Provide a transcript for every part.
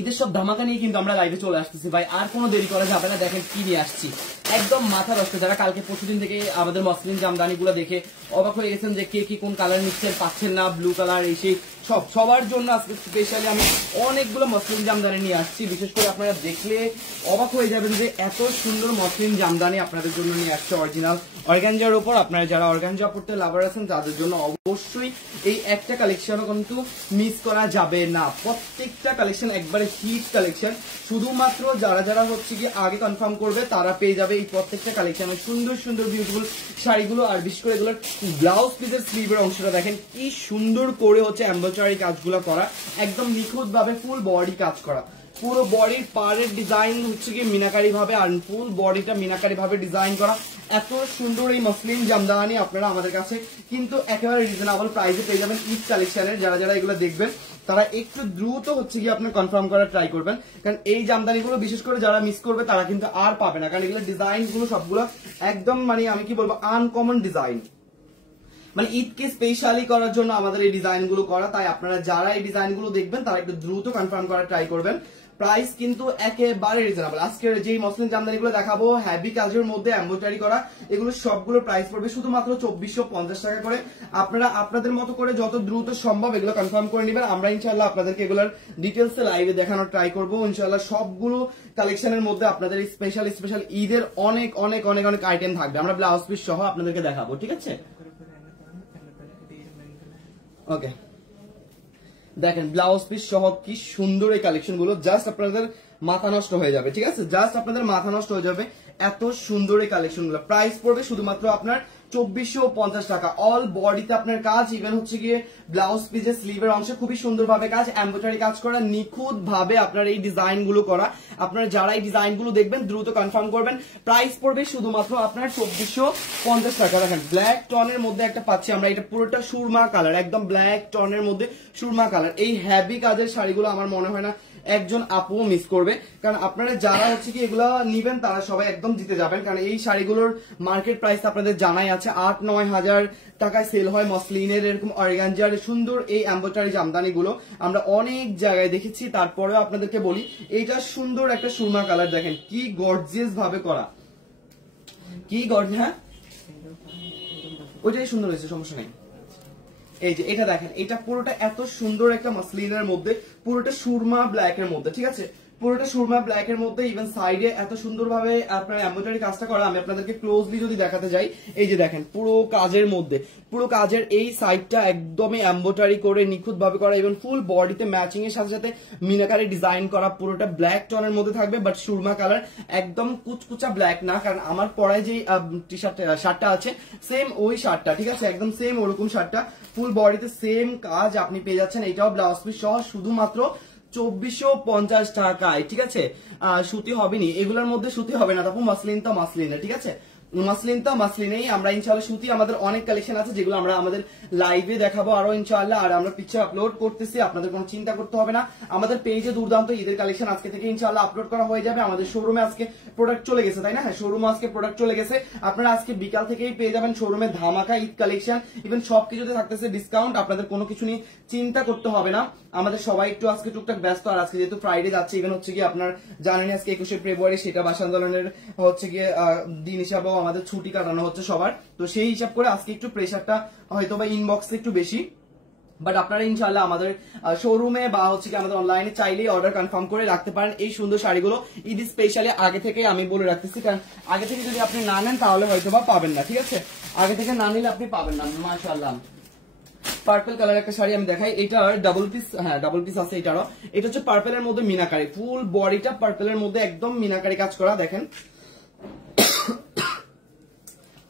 ঈদের সব ধামাকা নিয়ে কিন্তু আমরা লাইভে চলে আসতেছি ভাই, আর কোনো দেরি করা যাবে না। দেখেন কি নিয়ে আসছি, একদম মাথা নষ্ট। যারা কালকে পরশুদিন থেকে আমাদের মসলিন জামদানি গুলো দেখে অবাক হয়ে গেছেন যে কে কি কোন কালার নিচ্ছেন, পাচ্ছেন না, ব্লু কালার এই সেই সবার জন্য আজকে স্পেশালি আমি অনেকগুলো মসলিন জামদানি নিয়ে আসছি। বিশেষ করে আপনারা দেখলে অবাক হয়ে যাবেন যে এত সুন্দর মসলিন জামদানি আপনাদের জন্য নিয়ে আসছে অরিজিনাল অর্গানজার উপর। আপনারা যারা অর্গানজা পড়তে লাভার আছেন তাদের জন্য অবশ্যই এই একটা কালেকশনও কিন্তু মিস করা যাবে না। প্রত্যেকটা কালেকশন একবারে হিট কালেকশন। শুধুমাত্র যারা যারা হচ্ছে কি আগে কনফার্ম করবে তারা পেয়ে যাবে এই প্রত্যেকটা কালেকশন, সুন্দর সুন্দর বিউটিফুল শাড়িগুলো। আর বিশেষ করে এগুলোর ব্লাউজ পিসের স্লিভের অংশটা দেখেন কি সুন্দর করে হচ্ছে এমব্রয়ডারি কাজগুলো করা, একদম নিখুঁত ভাবে ফুল বডি কাজ করা। পুরো বডির পাড়ের ডিজাইন হচ্ছে কি মিনাকারি ভাবে, আর ফুল বডিটা মিনাকারি ভাবে ডিজাইন করা। এত সুন্দর এই মসলিন জামদানি আপনারা আমাদের কাছে কিন্তু একেবারে রিজনেবল প্রাইসে পেয়ে যাবেন ঈদ কালেকশনের। যারা যারা এগুলো দেখবেন তারা একটু দ্রুত হচ্ছে কি আপনার কনফার্ম করার ট্রাই করবেন, কারণ এই জামদানিগুলো বিশেষ করে যারা মিস করবে তারা কিন্তু আর পাবে না, কারণ এগুলো ডিজাইন গুলো সবগুলো একদম মানে আমি কি বলবো আনকমন ডিজাইন, মানে ঈদকে স্পেশালি করার জন্য আমাদের এই ডিজাইন গুলো করা। তাই আপনারা যারা এই ডিজাইন গুলো দেখবেন তারা একটু দ্রুত কনফার্ম করার ট্রাই করবেন। প্রাইস কিন্তু একেবারে রিজনেবল। আজকের যে মসলিন জামদানি গুলো দেখাবো হ্যাভি কাজের মধ্যে এমব্রয়ডারি করা, এগুলো সবগুলো প্রাইস পড়বে শুধুমাত্র 2450 টাকা করে। আপনারা আপনাদের মতো করে যত দ্রুত সম্ভব এগুলো কনফার্ম করে নেবেন। আমরা ইনশাআল্লাহ আপনাদেরকে এগুলোর ডিটেলস লাইভে দেখানোর ট্রাই করবো ইনশাআল্লাহ। সবগুলো কালেকশনের মধ্যে আপনাদের স্পেশাল স্পেশাল ঈদের অনেক অনেক অনেক অনেক আইটেম থাকবে, আমরা ব্লাউজ পিস সহ আপনাদেরকে দেখাবো, ঠিক আছে? ওকে, দেখেন ব্লাউজ পিস সহ কি সুন্দর এই কালেকশন গুলো, জাস্ট আপনাদের মাথা নষ্ট হয়ে যাবে, ঠিক আছে? জাস্ট আপনাদের মাথা নষ্ট হয়ে যাবে, এত সুন্দর এই কালেকশন গুলো। প্রাইস পড়বে শুধুমাত্র আপনার 2450 টাকা। অল বডিতে আপনার কাজ, ইভেন হচ্ছে গিয়ে ব্লাউজ পিসের স্লিভের অংশে খুবই সুন্দর ভাবে কাজ, এমব্রয়ডারি কাজ করা, নিখুঁত ভাবে আপনার এই ডিজাইন গুলো করা। আপনারা যারা এই ডিজাইন গুলো দেখবেন দ্রুত কনফার্ম করবেন। প্রাইস পড়বে শুধুমাত্র আপনার 2450 টাকা। দেখেন ব্ল্যাক টনের মধ্যে একটা পাচ্ছি আমরা, এটা পুরোটা সুরমা কালার, একদম ব্ল্যাক টনের মধ্যে সুরমা কালার। এই হ্যাভি কাজের শাড়িগুলো আমার মনে হয় না একজন আপু মিস করবে, কারণ আপনারা যারা হচ্ছে কি এগুলা নিবেন তারা সবাই একদম জিতে যাবেন, কারণ এই শাড়িগুলোর মার্কেট প্রাইস আপনাদের জানাই আছে, 8-9 হাজার টাকায় সেল হয় মসলিনের এরকম অর্গানজার সুন্দর এই এমব্রয়ডারি জামদানি গুলো আমরা অনেক জায়গায় দেখেছি। তারপরেও আপনাদেরকে বলি এইটা সুন্দর একটা সুরমা কালার, দেখেন কি গর্জিয়াস ভাবে করা, কি গর্জিয়াস। হ্যাঁ ওইটাই সুন্দর হয়েছে, সমস্যা নেই। এই যে এটা দেখেন, এটা পুরোটা এত সুন্দর একটা মসলিনের মধ্যে, পুরোটা সুরমা ব্ল্যাক এর মধ্যে, ঠিক আছে? পুরোটা সুরমা ব্ল্যাক এর মধ্যে, ইভেন সাইডে এত সুন্দর ভাবে আপনার এমব্রয়ডারি কাজটা করা। আমি আপনাদেরকে ক্লোজলি যদি দেখাতে যাই, এই যে দেখেন পুরো কাজের মধ্যে, পুরো কাজের এই সাইডটা একদমই এমব্রয়ডারি করে নিখুঁত ভাবে করা, ইভেন ফুল বডিতে ম্যাচিং এর সাথে সাথে মিনাকারি ডিজাইন করা। পুরোটা ব্ল্যাক টনের মধ্যে থাকবে, বাট সুরমা কালার, একদম কুচকুচা ব্ল্যাক না, কারণ আমার পরায় যে টি শার্টটা আছে সেম ওই শার্টটা, ঠিক আছে? একদম সেম ওরকম শার্টটা, ফুল বডিতে সেম কাজ আপনি পেয়ে যাচ্ছেন। এটাও ব্লাউজ পিস সহ শুধুমাত্র 2450 টাকায়, ঠিক আছে? সুতি হবে নি, এগুলোর মধ্যে সুতি হবে না, তারপর মাসলিন তো মাসলিনে, ঠিক আছে? মাসলিন তো মাসলিনেই আমরা ইনশাআল্লাহ। সুতি আমাদের অনেক কালেকশন আছে যেগুলো আমরা আমাদের লাইভে দেখাবো আরো ইনশাআল্লাহ, আর আমরা পিকচার আপলোড করতেছি, আপনাদের কোনো চিন্তা করতে হবে না। আমাদের পেজে দুর্দান্ত ঈদের কালেকশন আজকে থেকে ইনশাআল্লাহ আপলোড করা হয়ে যাবে। আমাদের শোরুমে আজকে প্রোডাক্ট চলে গেছে, তাই না? হ্যাঁ, শোরুমে আজকে প্রোডাক্ট চলে গেছে। আপনারা আজকে বিকাল থেকেই পেয়ে যাবেন শোরুমে ধামাকা ঈদ কালেকশন, ইভেন সবকিছুতে থাকতেছে ডিসকাউন্ট। আপনাদের কোনো কিছু নিয়ে চিন্তা করতে হবে না। আমাদের সবাই একটু আজকে টুকটাক ব্যস্ত, আর আজকে যেহেতু ফ্রাইডে যাচ্ছে, ইভেন হচ্ছে গিয়ে আপনার জানেন আজকে 21শে ফেব্রুয়ারি, সেটা ভাষা আন্দোলনের হচ্ছে গিয়ে দিন হিসাবেও আমাদের ছুটি কাটানো হচ্ছে সবার, তো সেই হিসাব করে আজকে একটু প্রেশারটা হয়তো বা ইনবক্সে একটু বেশি। বাট আপনারা ইনশাআল্লাহ আমাদের শোরুমে বা হচ্ছে কি আমাদের অনলাইনে চাইলেই অর্ডার কনফার্ম করে রাখতে পারেন এই সুন্দর শাড়িগুলো। ঈদ স্পেশালি আগে থেকে আমি বলে রাখতেছি, কারণ আগে থেকে যদি আপনি না নেন তাহলে হয়তো বা পাবেন না, ঠিক আছে? আগে থেকে না নিলে আপনি পাবেন না। মাশাআল্লাহ, পার্পল কালার একটা শাড়ি আমি দেখাই, এটার ডাবল পিস, হ্যাঁ ডাবল পিস আছে এটারও। এটা হচ্ছে পার্পেলের মধ্যে মিনাকারি, ফুল বডিটা পার্পেলের মধ্যে একদম মিনাকারি কাজ করা। দেখেন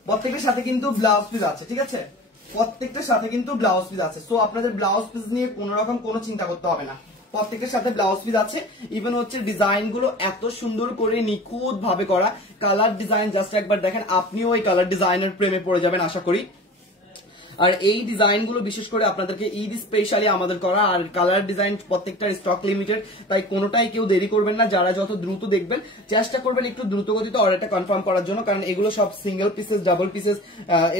প্রত্যেকটার সাথে কিন্তু ব্লাউজ পিস আছে, ঠিক আছে? প্রত্যেকটার সাথে কিন্তু ব্লাউজ পিস আছে, সো আপনাদের ব্লাউজ পিস নিয়ে কোন রকম কোনো চিন্তা করতে হবে না। প্রত্যেকটার সাথে ব্লাউজ পিস আছে, ইভেন হচ্ছে ডিজাইন গুলো এত সুন্দর করে নিখুঁত ভাবে করা। কালার ডিজাইন জাস্ট একবার দেখেন, আপনিও এই কালার ডিজাইনের প্রেমে পড়ে যাবেন আশা করি। আর এই ডিজাইন গুলো বিশেষ করে আপনাদেরকে ঈদ স্পেশালি আমাদের করা, আর কালার ডিজাইন প্রত্যেকটার স্টক লিমিটেড, তাই কোনোটাই কেউ দেরি করবেন না। যারা যত দ্রুত দেখবেন চেষ্টা করবেন একটু দ্রুত গতিতে অর্ডারটা কনফার্ম করার জন্য, কারণ এগুলো সব সিঙ্গেল পিসেস ডাবল পিসেস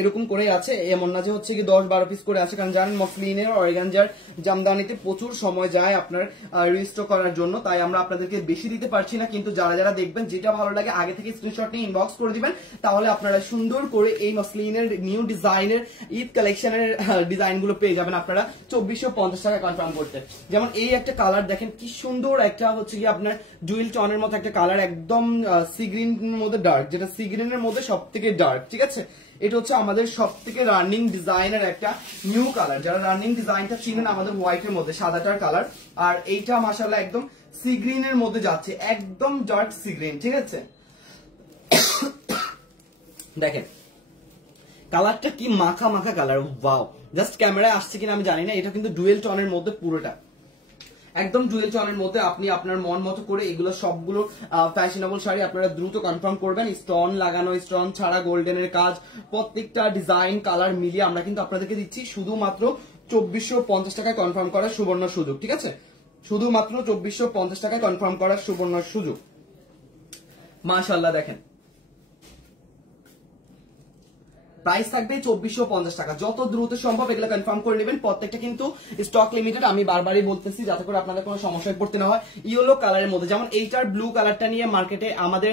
এরকম করে আছে, এমন না যে হচ্ছে কি 10-12 পিস করে আছে, কারণ জানেন মসলিনের অর্গানজার জামদানিতে প্রচুর সময় যায় আপনার রিস্টক করার জন্য, তাই আমরা আপনাদেরকে বেশি দিতে পারছি না। কিন্তু যারা যারা দেখবেন যেটা ভালো লাগে আগে থেকে স্ক্রিনশট নিয়ে ইনবক্স করে দিবেন, তাহলে আপনারা সুন্দর করে এই মসলিনের নিউ ডিজাইনের ঈদ কালেকশনের ডিজাইন গুলো পেয়ে যাবেন আপনারা 2450 টাকা কনফার্ম করতে। যেমন এই একটা কালার দেখেন কি সুন্দর, একটা হচ্ছে কি আপনার জুয়েল টনের মতো একটা কালার, একদম সি গ্রিনের মধ্যে ডার্ক, যেটা সি গ্রিনের মধ্যে সব থেকে ডার্ক, ঠিক আছে। এটা হচ্ছে আমাদের সব থেকে রানিং ডিজাইনের একটা নিউ কালার, যারা রানিং ডিজাইনটা চিনেন আমাদের হোয়াইটের মধ্যে সাদাটার কালার, আর এইটা মাশাআল্লাহ একদম সি গ্রিনের মধ্যে যাচ্ছে, একদম ডার্ক সি গ্রিন, ঠিক আছে। দেখেন কালারটা কি মাখা মাখা কালার, ওয়াও, জাস্ট ক্যামেরায় আসছে কিনা আমি জানি না। এটা কিন্তু ডুয়েল টনের মধ্যে, পুরোটা একদম ডুয়েল টনের মধ্যে। আপনি আপনার মন মতো করে এগুলো সবগুলো ফ্যাশনেবল শাড়ি আপনারা দ্রুত কনফার্ম করবেন। স্টোন লাগানো, স্টোন ছাড়া গোল্ডেনের কাজ, প্রত্যেকটা ডিজাইন কালার মিলিয়ে আমরা কিন্তু আপনাদেরকে দিচ্ছি শুধুমাত্র 2450 টাকায় কনফার্ম করার সুবর্ণ সুযোগ, ঠিক আছে। শুধুমাত্র 2450 টাকায় কনফার্ম করার সুবর্ণ সুযোগ। মাশাআল্লাহ দেখেন প্রাইস থাকবে 2450 টাকা। যত দ্রুত সম্ভব এগুলো কনফার্ম করে নেবেন, প্রত্যেকটা কিন্তু স্টক লিমিটেড, আমি বারবারই বলতেছি যাতে করে আপনাদের কোনো সমস্যায় পড়তে না হয়। ইয়েলো কালারের মধ্যে, যেমন এইটার ব্লু কালারটা নিয়ে মার্কেটে আমাদের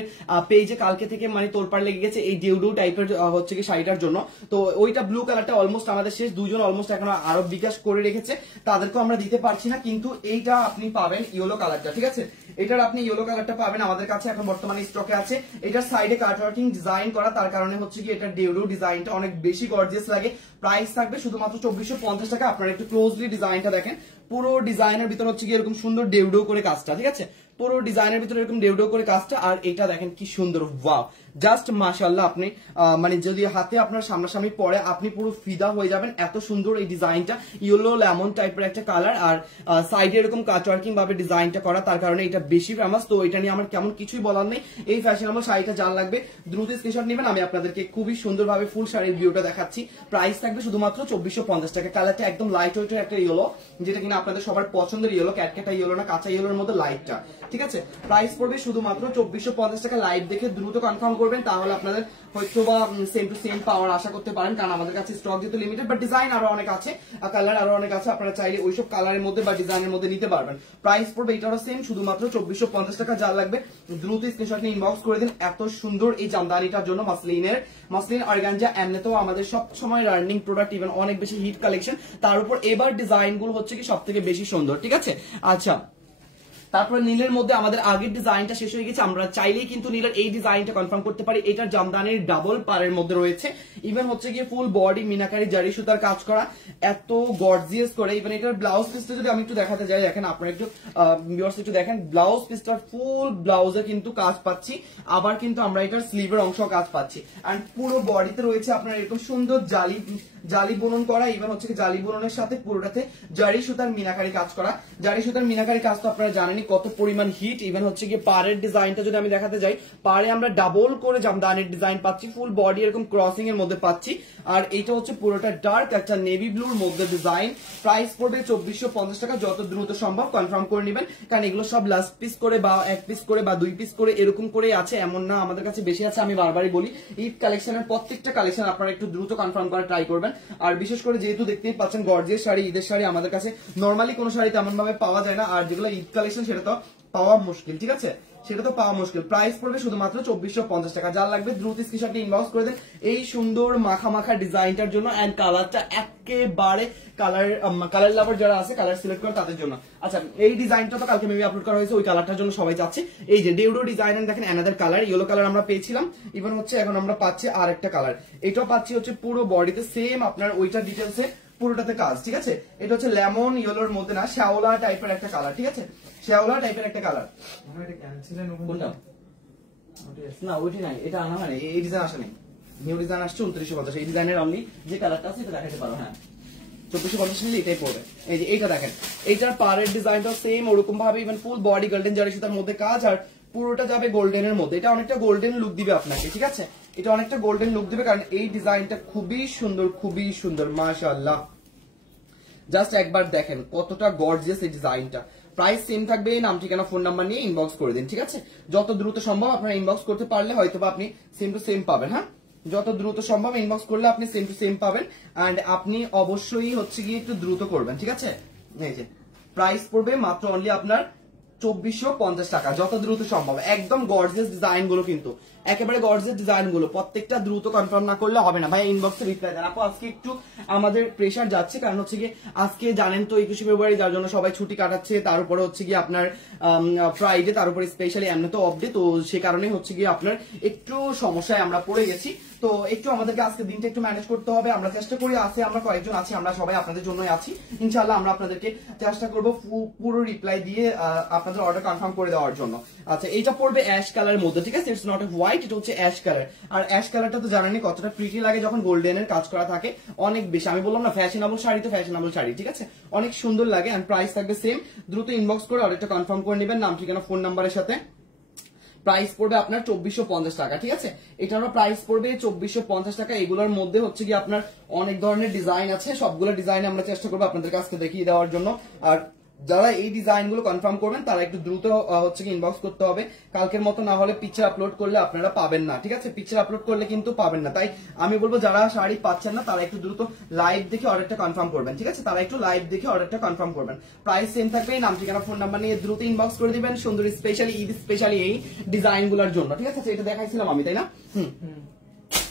পেজে কালকে থেকে মানে তোলপাড় লেগে গেছে এই ডিউডু টাইপের হচ্ছে কি শাড়িটার জন্য। তো ওইটা ব্লু কালারটা অলমোস্ট আমাদের শেষ, দুজন অলমোস্ট এখন আরো বিকাশ করে রেখেছে, তাদেরকে আমরা দিতে পারছি না, কিন্তু এইটা আপনি পাবেন ইয়েলো কালারটা, ঠিক আছে। এটার আপনি ইয়েলো কালারটা পাবেন আমাদের কাছে এখন বর্তমানে স্টকে আছে। এটার সাইডে কাটওয়ার্কিং ডিজাইন করা, তার কারণে হচ্ছে কি এটা ডিউডু ডিজাইনটা অনেক বেশি গর্জিয়াস লাগে। প্রাইস থাকবে শুধুমাত্র 2450 টাকা। আপনারা একটু ক্লোজলি ডিজাইনটা দেখেন, পুরো ডিজাইনের ভিতর হচ্ছে কি এরকম সুন্দর ডেউডো করে কাজটা, ঠিক আছে। পুরো ডিজাইনের ভিতরে এরকম ডেউডো করে কাজটা, আর এটা দেখেন কি সুন্দর, ওয়াও, জাস্ট মাশাআল্লাহ। আপনি মানে যদি হাতে আপনার সামনাসামনি পরে আপনি পুরো ফিদা হয়ে যাবেন, এত সুন্দর এই ডিজাইনটা, ইয়েলো লেমন টাইপের একটা কালার, আর সাইডে এরকম কাটওয়ার্কিং ভাবে ডিজাইনটা করা, তার কারণে এটা বেশি ফেমাস। তো এটা নিয়ে আমার কেমন কিছুই বলার নেই। এই ফ্যাশনেবল শাড়িটা যার লাগবে দ্রুত স্ক্রিনশট নেবেন, আমি আপনাদেরকে খুবই সুন্দরভাবে ফুল শাড়ির ভিউটা দেখাচ্ছি। প্রাইস থাকবে শুধুমাত্র 2450 টাকা। কালারটা একদম লাইট ওয়েটের একটা ইয়েলো, যেটা কিনা আপনাদের সবার পছন্দের ইয়েলো, ক্যাটকেটা ইয়েলো না, কাঁচা ইয়েলোর মধ্যে লাইটটা, ঠিক আছে। প্রাইস পড়বে শুধুমাত্র 2450 টাকা। লাইভ দেখে দ্রুত কনফার্ম করবেন, তাহলে আপনাদের হয়তো বা সেম টু সেম পাওয়ার আশা করতে পারেন, কারণ আমাদের কাছে স্টক যেহেতু লিমিটেড, বাট ডিজাইন আরো অনেক আছে, আর কালার আরো অনেক আছে, আপনারা চাইলে ওইসব কালারের মধ্যে বা ডিজাইনের মধ্যে নিতে পারবেন। প্রাইস পড়বে এটারও সেম, শুধুমাত্র 2450 টাকা। যার লাগবে দ্রুত স্ক্রিনশট নিয়ে ইনবক্স করে দিন। এত সুন্দর এই জামদানিটার জন্য মসলিন অর্গানজা এমনিতেও আমাদের সব সময় রানিং প্রোডাক্ট, ইভেন অনেক বেশি হিট কালেকশন, তার উপর এবার ডিজাইন গুলো হচ্ছে কি সব থেকে বেশি সুন্দর, ঠিক আছে। আচ্ছা, তারপরে নীলের মধ্যে আমাদের আগের ডিজাইনটা শেষ হয়ে গেছে, আমরা চাইলেই কিন্তু নীলের এই ডিজাইনটা কনফার্ম করতে পারি। এটার জামদানির ডাবল পারের মধ্যে রয়েছে, ইভেন হচ্ছে গিয়ে ফুল বডি মিনাকারি জারি সুতার কাজ করা, এত গর্জিয়াস করে। ইভেন এটার ব্লাউজ পিসটা যদি আমি একটু দেখাতে যাই, দেখেন আপনারা একটু ভিউয়ার্স একটু দেখেন, ব্লাউজ পিসটার ফুল ব্লাউজে কিন্তু কাজ পাচ্ছি, আবার কিন্তু আমরা এটার স্লিভের অংশ কাজ পাচ্ছি, এন্ড পুরো বডিতে রয়েছে আপনার এরকম সুন্দর জালি বুনন করা, ইভেন হচ্ছে জালি বুননের সাথে পুরোটাতে জারি সুতার মিনাকারি কাজ করা। জারি সুতার মিনাকারি কাজ তো আপনারা জানেনই কত পরিমাণ হিট। ইভেন হচ্ছে গিয়ে পাড়ের ডিজাইনটা যদি আমি দেখাতে যাই, পাড়ে আমরা ডাবল করে জামদানির ডিজাইন পাচ্ছি, ফুল বডি এরকম ক্রসিং এর মধ্যে পাচ্ছি, আর এইটা হচ্ছে পুরোটা ডার্ক একটা নেভি ব্লুর মধ্যে ডিজাইন। প্রাইস পড়বে 2450 টাকা। যত দ্রুত সম্ভব কনফার্ম করে নেবেন, কারণ এগুলো সব লাস্ট পিস করে বা এক পিস করে বা দুই পিস করে এরকম করে আছে, এমন না আমাদের কাছে বেশি আছে। আমি বারবারই বলি ঈদ কালেকশনের প্রত্যেকটা কালেকশন আপনারা একটু দ্রুত কনফার্ম করার ট্রাই করবেন। আর বিশেষ করে যেহেতু দেখতেই পাচ্ছেন গর্জিয়াস শাড়ি, ঈদের শাড়ি আমাদের কাছে নর্মালি কোনো শাড়ি তেমন ভাবে পাওয়া যায় না, আর যেগুলো ঈদ কালেকশন সেটা তো পাওয়া মুশকিল, ঠিক আছে, সেটা তো পাওয়া মুশকিল। প্রাইস পড়বে শুধুমাত্র 2450 টাকা। যার লাগবে দ্রুত স্ক্রিনশট নিয়ে ইনবক্স করে দেন এই সুন্দর মাখা মাখা ডিজাইনটার জন্য, এন্ড কালারটা একেবারে কালার লাভার যারা আছে কালার সিলেক্ট করে তাদের জন্য। আচ্ছা, এই ডিজাইনটা তো কালকে মেবি আপলোড করা হয়েছে, ওই কালারটার জন্য সবাই চাচ্ছে। এই যে ডিউডো ডিজাইন, দেখেন অ্যানাদার কালার, ইয়েলো কালার আমরা পেয়েছিলাম, ইভেন হচ্ছে এখন আমরা পাচ্ছি আর একটা কালার, এটাও পাচ্ছি হচ্ছে পুরো বডিতে সেম আপনার ওইটা ডিটেলসে পুরোটাতে কাজ, ঠিক আছে। এটা হচ্ছে লেমন ইয়েলোর মধ্যে না, শ্যাওলা টাইপের একটা কালার, ঠিক আছে, শ্যাওলা টাইপের একটা কালার। না ওইটি নাই, এটা আনা হয় এই ডিজাইন আসে নাই, নিউ ডিজাইন আসছে 2950। এই ডিজাইনের অনলি যে কালারটা আছে এটা দেখাতে পারো, হ্যাঁ 2450 নিলে এটাই পড়বে। এই যে এইটা দেখেন, এইটার পাড়ের ডিজাইনটা সেম ওরকম ভাবে, ইভেন ফুল বডি গোল্ডেন জারি সুতার মধ্যে কাজ, আর পুরোটা যাবে গোল্ডেনের মধ্যে, এটা অনেকটা গোল্ডেন লুক দিবে আপনাকে, ঠিক আছে। এটা অনেকটা গোল্ডেন লুক দিবে, কারণ এই ডিজাইনটা খুবই সুন্দর মাশাআল্লাহ। জাস্ট একবার দেখেন কতটা গর্জিয়াস এই ডিজাইনটা। প্রাইস সেম থাকবে, নাম ঠিকানা ফোন নাম্বার নিয়ে ইনবক্স করে দিন, ঠিক আছে? যত দ্রুত সম্ভব আপনারা ইনবক্স করতে পারলে হয়তো আপনি সেম টু সেম পাবেন। হ্যাঁ, যত দ্রুত সম্ভব ইনবক্স করলে আপনি সেম টু সেম পাবেন। এন্ড আপনি অবশ্যই হচ্ছে গিয়ে একটু দ্রুত করবেন, ঠিক আছে? এই যে প্রাইস পড়বে মাত্র অনলি আপনার 2450 টাকা, যত দ্রুত সম্ভব। একদম গর্জিয়াস ডিজাইন গুলো, কিন্তু একেবারে গর্জিয়াস ডিজাইন গুলো, প্রত্যেকটা দ্রুত কনফার্ম না করলে হবে না ভাই। ইনবক্সে রিপ্লাই দেন আপু। আজকে একটু আমাদের প্রেশার যাচ্ছে, কারণ হচ্ছে গিয়ে আজকে জানেন তো 21শে ফেব্রুয়ারি, যার জন্য সবাই ছুটি কাটাচ্ছে। তার উপরে হচ্ছে গিয়ে আপনার ফ্রাইডে, তার উপরে স্পেশালি এমনি তো অফ ডে, তো সে কারণে হচ্ছে গিয়ে আপনার একটু সমস্যায় আমরা পড়ে গেছি। তো একটু আমাদেরকে আজকে দিনটা একটু ম্যানেজ করতে হবে। আমরা চেষ্টা করি, আমরা কয়েকজন আছি, আমরা সবাই আপনাদের জন্যই আছি। ইনশাআল্লাহ আমরা আপনাদেরকে চেষ্টা করব পুরো রিপ্লাই দিয়ে আপনাদের অর্ডার কনফার্ম করে দেওয়ার জন্য। আচ্ছা, এটা পড়বে অ্যাশ কালারের মধ্যে, ঠিক আছে? ইটস নট এ হোয়াইট, এটা হচ্ছে অ্যাশ কালার। আর অ্যাশ কালারটা তো জানেনই কতটা প্রিটি লাগে যখন গোল্ডেনের কাজ করা থাকে, অনেক বেশি। আমি বললাম না, ফ্যাশনেবল শাড়ি তো ফ্যাশনেবল শাড়ি, ঠিক আছে? অনেক সুন্দর লাগে। এন্ড প্রাইস থাকবে সেম। দ্রুত ইনবক্স করে অর্ডারটা কনফার্ম করে নেবেন, নাম ঠিকানা ফোন নাম্বারের সাথে। প্রাইস পড়বে আপনার 2450 টাকা, ঠিক আছে? এটারও প্রাইস পড়বে 2450 টাকা। এগুলোর মধ্যে হচ্ছে কি আপনার অনেক ধরনের ডিজাইন আছে, সবগুলো ডিজাইন আমরা চেষ্টা করবো আপনাদের কাছে দেখিয়ে দেওয়ার জন্য। আর যারা এই ডিজাইন গুলো কনফার্ম করবেন তারা একটু দ্রুত হচ্ছে কি ইনবক্স করতে হবে। কালকের মতো না হলে পিকচার আপলোড করলে আপনারা পাবেন না, ঠিক আছে? পিকচার আপলোড করলে কিন্তু পাবেন না। তাই আমি বলবো যারা শাড়ি পাচ্ছেন না তারা একটু দ্রুত লাইভ দেখে অর্ডারটা কনফার্ম করবেন, ঠিক আছে? তারা একটু লাইভ দেখে অর্ডারটা কনফার্ম করবেন। প্রাইস সেম থাকবে, নাম ঠিকানা ফোন নাম্বার নিয়ে দ্রুত ইনবক্স করে দিবেন, সুন্দর স্পেশালি ঈদ স্পেশালি এই ডিজাইন গুলোর জন্য, ঠিক আছে? এটা দেখাইছিলাম আমি, তাই না?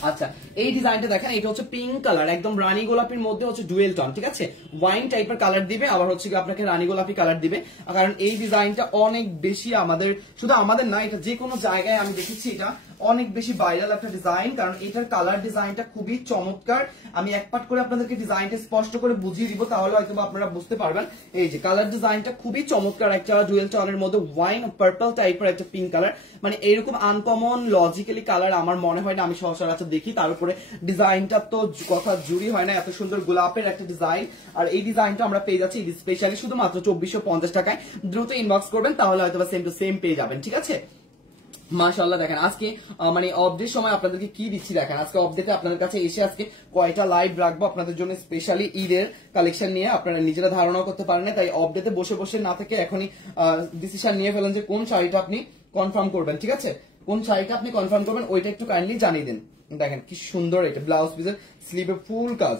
আচ্ছা, এই ডিজাইনটা দেখেন, এটা হচ্ছে পিঙ্ক কালার, একদম রানী গোলাপির মধ্যে হচ্ছে ডুয়েল টোন, ঠিক আছে? ওয়াইন টাইপের কালার দিবে, আবার হচ্ছে আপনাকে রানী গোলাপি কালার দিবে। কারণ এই ডিজাইনটা অনেক বেশি আমাদের, শুধু আমাদের না, এটা যে কোনো জায়গায় আমি দেখেছি এটা অনেক বেশি ভাইরাল একটা ডিজাইন, কারণ এটার কালার ডিজাইনটা খুবই চমৎকার। আমি এক পাট করে আপনাদেরকে ডিজাইনটা স্পষ্ট করে বুঝিয়ে দিব, তাহলে হয়তো আপনারা বুঝতে পারবেন। এই যে কালার ডিজাইনটা খুবই চমৎকার, একটা ডুয়েল টোনের মধ্যে ওয়াইন পার্পল টাইপের একটা পিঙ্ক কালার। মানে এরকম আনকমন লজিক্যালি কালার আমার মনে হয় না আমি সচরাচর দেখি। তার উপরে ডিজাইনটা তো কথা জুড়ি হয় না, এত সুন্দর গোলাপের একটা ডিজাইন। আর এই ডিজাইনটা আমরা পেয়ে যাচ্ছি স্পেশালি শুধুমাত্র 2450 টাকায়। দ্রুত ইনবক্স করবেন, তাহলে হয়তো সেম টু সেম পেয়ে যাবেন, ঠিক আছে? মাশাআল্লাহ। দেখেন আজকে মানে অফডের সময় আপনাদেরকে কি দিচ্ছি দেখেন। আজকে অফডেতে আপনাদের কাছে এসে আজকে কয়টা লাইভ রাখবো আপনাদের জন্য স্পেশালি ঈদের কালেকশন নিয়ে, আপনারা নিজেরা ধারণা করতে পারেন না। তাই অফডেতে বসে বসে না থেকে এখনই ডিসিশন নিয়ে ফেলেন যে কোন শাড়িটা আপনি কনফার্ম করবেন, ঠিক আছে? কোন শাড়িটা আপনি কনফার্ম করবেন ওইটা একটু কাইন্ডলি জানিয়ে দিন। দেখেন কি সুন্দর, এটা ব্লাউজ পিসের স্লিভে ফুল কাজ,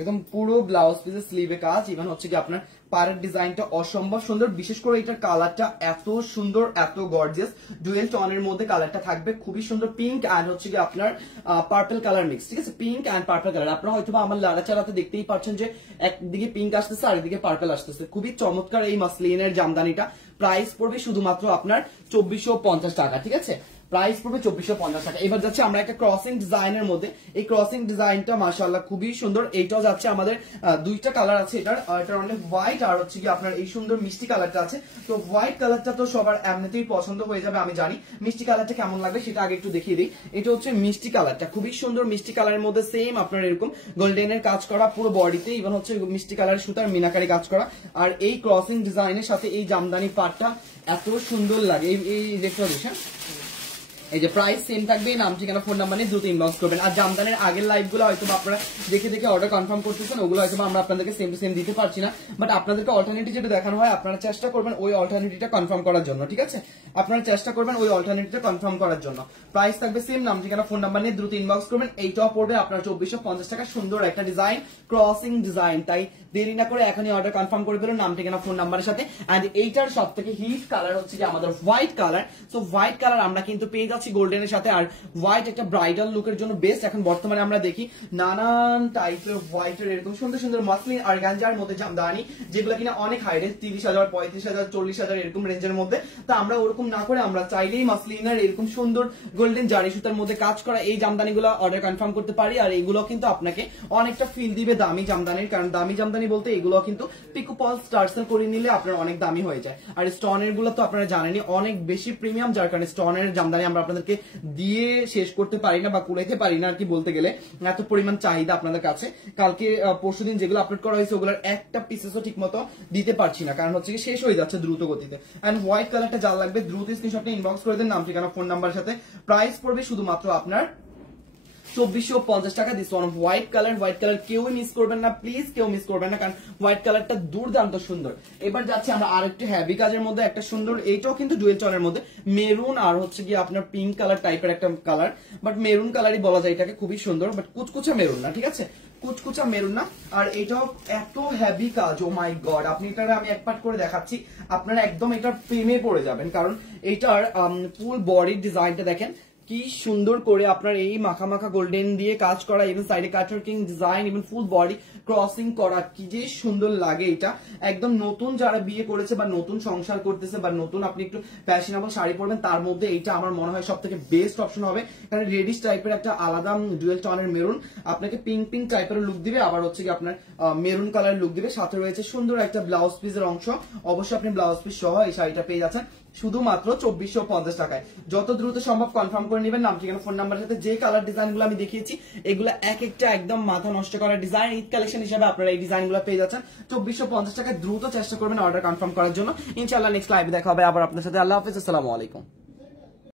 একদম পুরো ব্লাউজ পিসের স্লিভে কাজ। ইভেন হচ্ছে কি আপনার পাড়ের ডিজাইনটা অসম্ভব সুন্দর, বিশেষ করে এটার কালারটা এত সুন্দর, এত গর্জিয়াস। ডুয়েল টোনের মধ্যে কালারটা থাকবে, খুবই সুন্দর। পিঙ্ক এন্ড হচ্ছে কি আপনার পার্পল কালার মিক্স, ঠিক আছে? Pink and purple colour. আপনারা হয়তো আমার লাড়া চালাতে দেখতেই পাচ্ছেন যে একদিকে পিঙ্ক আসতেছে আর একদিকে পার্পল আসতেছে। খুবই চমৎকার এই মাসলিনের জামদানিটা। প্রাইস পড়বে শুধুমাত্র আপনার 2450 টাকা, ঠিক আছে? প্রাইস পড়বে 2450 টাকা। এবার যাচ্ছে আমরা একটা ক্রসিং ডিজাইনের মধ্যে। এই ক্রসিং ডিজাইনটা মাশাআল্লাহ খুবই সুন্দর। এইটাও যাচ্ছে আমাদের দুইটা কালার আছে এটার অনেক হোয়াইট আর হচ্ছে কি আপনার এই সুন্দর মিষ্টি কালারটা আছে। তো হোয়াইট কালারটা তো সবার এমনিতেই পছন্দ হয়ে যাবে আমি জানি। মিষ্টি কালারটা কেমন লাগবে সেটা আগে একটু দেখিয়ে দিই। এটা হচ্ছে মিষ্টি কালারটা, খুবই সুন্দর মিষ্টি কালারের মধ্যে সেম আপনার এরকম গোল্ডেনের কাজ করা পুরো বডিতে, ইভেন হচ্ছে মিষ্টি কালারের সুতার মিনাকারি কাজ করা। আর এই ক্রসিং ডিজাইনের সাথে এই জামদানি পাটটা এত সুন্দর লাগে। এই দেখতে পাচ্ছেন, এই যে প্রাইস সেম থাকবে, নাম ঠিকানা ফোন নাম্বার নিয়ে দ্রুত ইনবক্স করবেন। আর জামদানের আগের লাইভ গুলো হয়তো আপনারা দেখে দেখে অর্ডার কনফার্ম করতেছেন, ওগুলো হয়তো আমরা আপনাদেরকে সেম টু সেম দিতে পারছি না, বাট আপনাদেরকে অল্টারনেটিভ যেটা দেখানো হয় আপনারা চেষ্টা করবেন ওই অল্টারনেটিভটা কনফার্ম করার জন্য, ঠিক আছে? আপনারা চেষ্টা করবেন ওই অল্টারনেটিভটা কনফার্ম করার জন্য। প্রাইস থাকবে সেম, নাম ঠিকানা ফোন নাম্বার নিয়ে দ্রুত ইনবক্স করবেন। এইটাও পড়বে আপনার 2450 টাকা। সুন্দর একটা ডিজাইন, ক্রসিং ডিজাইন, তাই দেরি না করে এখনই অর্ডার কনফার্ম করে ফেলুন নাম ঠিকানা ফোন নাম্বারের সাথে। এন্ড এইটার সব থেকে হিট কালার হচ্ছে যে আমাদের white colour. So white colour আমরা কিন্তু পেয়ে যাচ্ছি গোল্ডেনের সাথে। আর হোয়াইট একটা ব্রাইডাল লুকের জন্য বেস্ট। এখন বর্তমানে আমরা দেখি নানান টাইপের হোয়াইটের এরকম সুন্দর সুন্দর মাসলিন আর গাঞ্জার মধ্যে জামদানি, যেগুলো কিনা অনেক হাই রেঞ্জ, 30,000, 35,000, 40,000 এরকম রেঞ্জের মধ্যে। তা আমরা ওরকম না করে আমরা চাইলেই মাসলিনের এরকম সুন্দর গোল্ডেন জারি সুতার মধ্যে কাজ করা এই জামদানিগুলো অর্ডার কনফার্ম করতে পারি। আর এগুলো কিন্তু আপনাকে অনেকটা ফিল দিবে দামি জামদানির, কারণ দামি জামদানি বলতে এগুলো কিন্তু পিকো পল স্টারসেল করে নিলে আপনার অনেক দামি হয়ে যায়। আর স্টোনের গুলো তো আপনারা জানেনই অনেক বেশি প্রিমিয়াম, যার কারণে স্টোনের জামদানি আমরা আপনাদেরকে দিয়ে শেষ করতে পারি না বা কুলাইতে পারি না আর কি বলতে গেলে, এত পরিমাণ চাহিদা আপনাদের কাছে। কালকে পরশুদিন যেগুলো আপলোড করা হয়েছে ওগুলোর একটা পিসেসও ঠিক মতো দিতে পারছি না, কারণ হচ্ছে কি শেষ হয়ে যাচ্ছে দ্রুত গতিতে। এন্ড হোয়াইট কালারটা যা লাগবে দ্রুত স্ক্রিনশটে ইনবক্স করে দেন নাম ঠিকানা ফোন নাম্বারের সাথে। প্রাইস পড়বে শুধুমাত্র আপনার 2450 টাকা। This one off white colour কেউ মিস করবেন না প্লিজ, কেউ মিস করবেন না, কারণ হোয়াইট কালারটা দুর্দান্ত সুন্দর। এবার যাচ্ছে আমরা আরেকটি হ্যাভি কাজের মধ্যে একটা সুন্দর, এইটাও কিন্তু ডুয়েল টোনের মধ্যে মেরুন আর হচ্ছে গিয়ে আপনার পিঙ্ক কালার টাইপের একটা কালার, বাট মেরুন কালারই বলা যায় এটাকে, খুবই সুন্দর, বাট কুচকুচা মেরুন না, ঠিক আছে, কুচকুচা মেরুন না। আর এটাও এত হ্যাভি কাজ, ও মাই গড, আপনি এটা আমি এক পার্ট করে দেখাচ্ছি, আপনারা একদম এটার প্রেমে পড়ে যাবেন, কারণ এটার ফুল বডির ডিজাইনটা দেখেন কি সুন্দর করে আপনার এই মাখা মাখা গোল্ডেন দিয়ে কাজ করা, ইভেন সাইডে cutworking design, even full body crossing করা, কি যে সুন্দর লাগে এটা। একদম নতুন যারা বিয়ে করেছে বা নতুন সংসার করতেছে বা নতুন আপনি একটু ফ্যাশনেবল শাড়ি পরবেন, তার মধ্যে এইটা আমার মনে হয় সব থেকে বেস্ট অপশন হবে, কারণ রেডিশ টাইপের একটা আলাদা ডুয়েল টোনের মেরুন আপনাকে পিঙ্ক পিঙ্ক টাইপের লুক দিবে, আবার হচ্ছে কি আপনার মেরুন কালার লুক দিবে, সাথে রয়েছে সুন্দর একটা ব্লাউজ পিসের অংশ। অবশ্যই আপনি ব্লাউজ পিস সহ এই শাড়িটা পেয়ে যাচ্ছেন শুধুমাত্র 2450 টাকায়। যত দ্রুত সম্ভব কনফার্ম করে নেবেন, নাম ঠিকানা ফোন নাম্বারের সাথে। যে কালার ডিজাইন গুলো আমি দেখিয়েছি এগুলো এক একটা একদম মাথা নষ্ট করা ডিজাইন, ঈদ কালেকশন হিসেবে আপনারা এই ডিজাইন গুলো পেয়ে যাচ্ছেন 2450 টাকায়। দ্রুত চেষ্টা করবেন অর্ডার কনফার্ম করার জন্য। ইনশাআল্লাহ নেক্সট লাইভে দেখা হবে আবার আপনার সাথে। আল্লাহ হাফেজ, আসসালামু আলাইকুম।